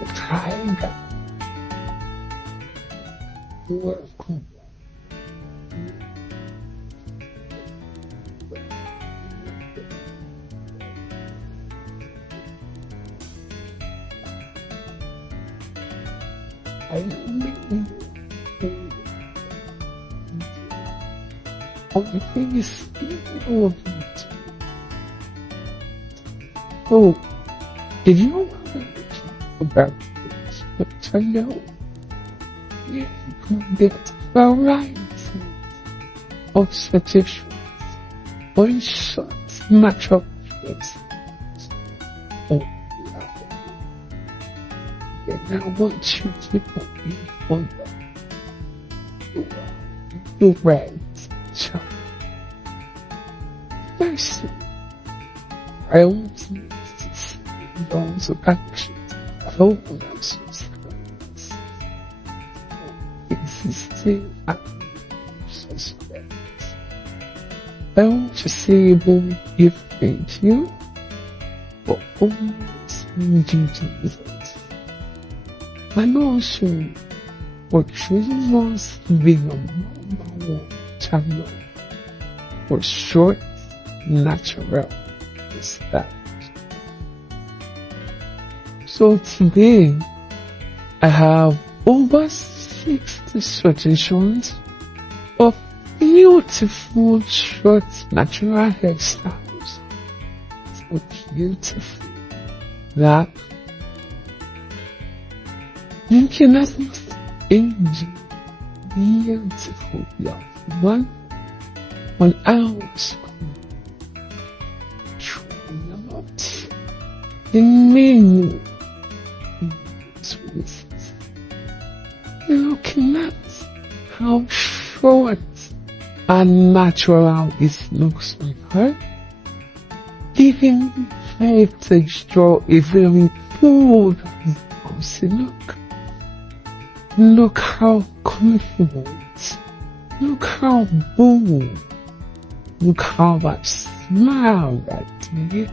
the tiger. Welcome. I mean, everything is all of it. Oh, did you know about this? But I know you can get variety of suggestions on short natural hairstyles. Oh, and I want you to be for the right child. First, I want to see those actions. I hope I'm so existing suspects. I want to say able give thank you for always needing to visit. And also for choosing us to be your number one channel for short natural hairstyle. So today I have over 60 suggestions of beautiful short natural hairstyles. So beautiful that you can almost enjoy beautiful young one on our screen. Try out the menu choices. Looking at how short and natural it looks on her, giving hair texture a very bold and bouncy look. Look how confident, look how bold, look how much smile that it.